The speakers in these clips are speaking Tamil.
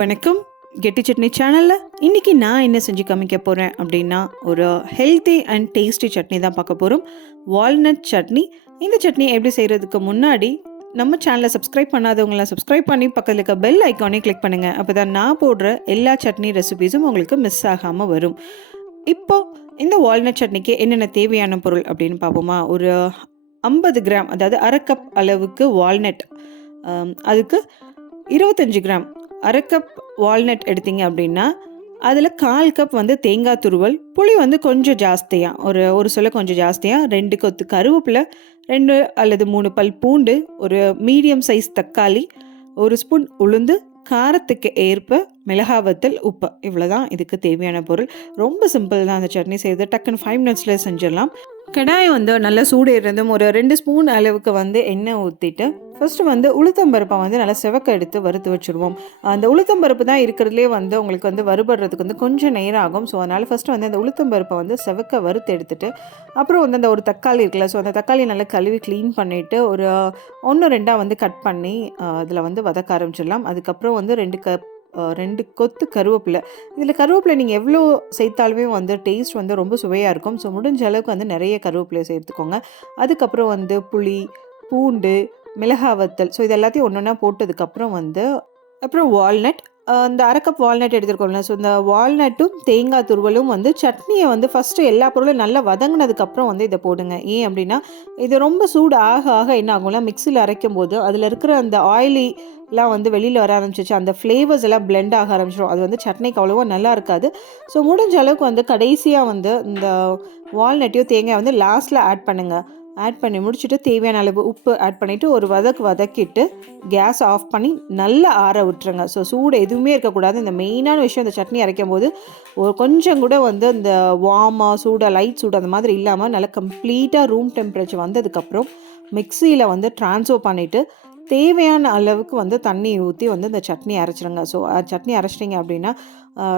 வணக்கம். கெட்டி சட்னி சேனலில் இன்றைக்கி நான் என்ன செஞ்சு காமிக்க போகிறேன் அப்படின்னா, ஒரு ஹெல்த்தி அண்ட் டேஸ்டி சட்னி தான் பார்க்க போகிறோம். வால்நட் சட்னி. இந்த சட்னி எப்படி செய்கிறதுக்கு முன்னாடி நம்ம சேனலை சப்ஸ்கிரைப் பண்ணாதவங்களாம் சப்ஸ்கிரைப் பண்ணி பக்கத்தில் இருக்க பெல் ஐக்கானே கிளிக் பண்ணுங்கள். அப்போ தான் நான் போடுற எல்லா சட்னி ரெசிபீஸும் உங்களுக்கு மிஸ் ஆகாமல் வரும். இப்போது இந்த வால்நட் சட்னிக்கு என்னென்ன தேவையான பொருள் அப்படின்னு பார்ப்போமா. ஒரு 50 கிராம், அதாவது அரை கப் அளவுக்கு வால்நட், அதுக்கு 25 கிராம் அரை கப் வால்நட் எடுத்தீங்க அப்படின்னா அதில் 1/4 கப் தேங்காய் துருவல், புளி கொஞ்சம் ஜாஸ்தியாக, ஒரு சொல்ல கொஞ்சம் ஜாஸ்தியாக, 2 கொத்து கருவேப்பிலை, 2 அல்லது 3 பல் பூண்டு, ஒரு மீடியம் சைஸ் தக்காளி, 1 ஸ்பூன் உளுந்து, காரத்துக்கு ஏற்ப மிளகாய் வத்தல், உப்பு. இவ்வளோ தான் இதுக்கு தேவையான பொருள். ரொம்ப சிம்பிள் தான் அந்த சட்னி செய்யுது. டக்குன்னு 5 மினிட்ஸில் செஞ்சிடலாம். கடாயை நல்லா சூடு இருந்தும் ஒரு 2 ஸ்பூன் அளவுக்கு எண்ணெய் ஊற்றிட்டு ஃபஸ்ட்டு உளுத்தம்பருப்பை நல்லா செவக்க எடுத்து வறுத்து வச்சுருவோம். அந்த உளுத்தம்பருப்பு தான் இருக்கிறதுலே உங்களுக்கு வறுபடுறதுக்கு கொஞ்சம் நேரம் ஆகும். ஸோ அதனால் ஃபஸ்ட்டு அந்த உளுத்தம்பருப்பை செவக்க வறுத்து எடுத்துட்டு, அப்புறம் அந்த ஒரு தக்காளி இருக்குல்ல, ஸோ அந்த தக்காளியை நல்லா கழுவி க்ளீன் பண்ணிவிட்டு ஒரு 1 2 கட் பண்ணி அதில் வதக்க ஆரம்பிச்சிடலாம். அதுக்கப்புறம் 2 கொத்து கருவேப்பிலை. இதில் கருவேப்பிலை நீங்கள் எவ்வளோ சேர்த்தாலுமே டேஸ்ட் ரொம்ப சுவையாக இருக்கும். ஸோ முடிஞ்ச அளவுக்கு நிறைய கருவேப்பிலை சேர்த்துக்கோங்க. அதுக்கப்புறம் புளி, பூண்டு, மிளகாய் வத்தல், ஸோ இது எல்லாத்தையும் ஒன்று ஒன்றா போட்டதுக்கப்புறம் அப்புறம் வால்நட், இந்த அரை கப் வால்நட் எடுத்துருக்கோம்ல, ஸோ இந்த வால்நட்டும் தேங்காய் துருவலும் சட்னியை ஃபஸ்ட்டு எல்லா பொருளும் நல்லா வதங்கினதுக்கப்புறம் இதை போடுங்க. ஏன் அப்படின்னா, இது ரொம்ப சூடு ஆக ஆக என்ன ஆகும்னா, மிக்சியில் அரைக்கும் போது அதில் இருக்கிற அந்த ஆயிலிலாம் வெளியில் வர ஆரம்பிச்சிச்சு, அந்த ஃப்ளேவர்ஸ் எல்லாம் பிளெண்ட் ஆக ஆரம்பிச்சிடும். அது சட்னிக்கு அவ்வளோவா நல்லா இருக்காது. ஸோ முடிஞ்ச அளவுக்கு கடைசியாக இந்த வால்நட்டையும் தேங்காய் லாஸ்ட்டில் ஆட் பண்ணுங்கள். ஆட் பண்ணி முடிச்சுட்டு தேவையான அளவு உப்பு ஆட் பண்ணிவிட்டு ஒரு வதக்கிட்டு கேஸ் ஆஃப் பண்ணி நல்லா ஆற விட்டுருங்க. ஸோ சூடு எதுவுமே இருக்கக்கூடாது. இந்த மெயினான விஷயம், இந்த சட்னி அரைக்கும் போது ஒரு கொஞ்சம் கூட இந்த வார்மாக சூடாக லைட் சூடு அந்த மாதிரி இல்லாமல் நல்லா கம்ப்ளீட்டாக ரூம் டெம்பரேச்சர் வந்ததுக்கப்புறம் மிக்சியில் ட்ரான்ஸ்ஃபர் பண்ணிவிட்டு தேவையான அளவுக்கு தண்ணி ஊற்றி இந்த சட்னி அரைச்சிடுங்க. ஸோ சட்னி அரைச்சிட்டிங்க அப்படின்னா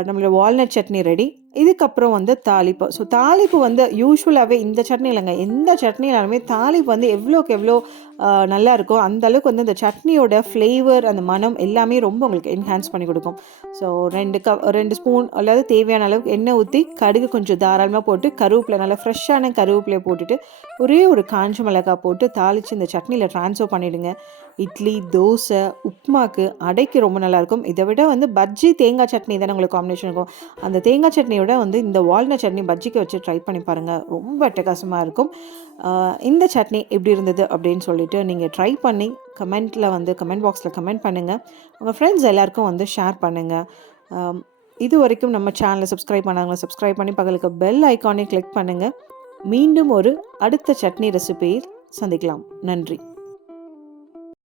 நம்மளோட வால்நட் சட்னி ரெடி. இதுக்கப்புறம் தாளிப்பு. ஸோ தாளிப்பு யூஸ்வலாகவே இந்த சட்னி இல்லைங்க, எந்த சட்னினாலுமே தாளிப்பு எவ்வளோக்கு எவ்வளோ நல்லா இருக்கோ அந்த அளவுக்கு இந்த சட்னியோட ஃப்ளேவர், அந்த மனம் எல்லாமே ரொம்ப உங்களுக்கு என்ஹான்ஸ் பண்ணி கொடுக்கும். ஸோ 2 ஸ்பூன் அல்லது தேவையான அளவுக்கு எண்ணெய் ஊற்றி கடுகு கொஞ்சம் தாராளமாக போட்டு கருவேப்பிலை, நல்லா ஃப்ரெஷ்ஷான கருவேப்பிலையை போட்டுட்டு ஒரே ஒரு காஞ்ச மிளகாய் போட்டு தாளித்து இந்த சட்னியில் ட்ரான்ஸ்ஃபர் பண்ணிவிடுங்க. இட்லி, தோசை, உப்புமாக்கு, அடைக்கு ரொம்ப நல்லாயிருக்கும். இதை விட பஜ்ஜி தேங்காய் சட்னி தானே உங்களுக்கு காம்பினேஷன் இருக்கும். அந்த தேங்காய் சட்னியோட இந்த வால்நட் சட்னி பஜ்ஜிக்கு வச்சு ட்ரை பண்ணி பாருங்கள். ரொம்ப அட்டகாசமாக இருக்கும். இந்த சட்னி எப்படி இருந்தது அப்படின்னு சொல்லிட்டு நீங்கள் ட்ரை பண்ணி கமெண்ட்டில் கமெண்ட் பாக்ஸில் கமெண்ட் பண்ணுங்கள். உங்கள் ஃப்ரெண்ட்ஸ் எல்லாருக்கும் ஷேர் பண்ணுங்கள். இது வரைக்கும் நம்ம சேனலை சப்ஸ்கிரைப் பண்ணாங்களா சப்ஸ்கிரைப் பண்ணி பக்கத்துக்கு பெல் ஐக்கானே கிளிக் பண்ணுங்கள். மீண்டும் ஒரு அடுத்த சட்னி ரெசிபியில் சந்திக்கலாம். நன்றி.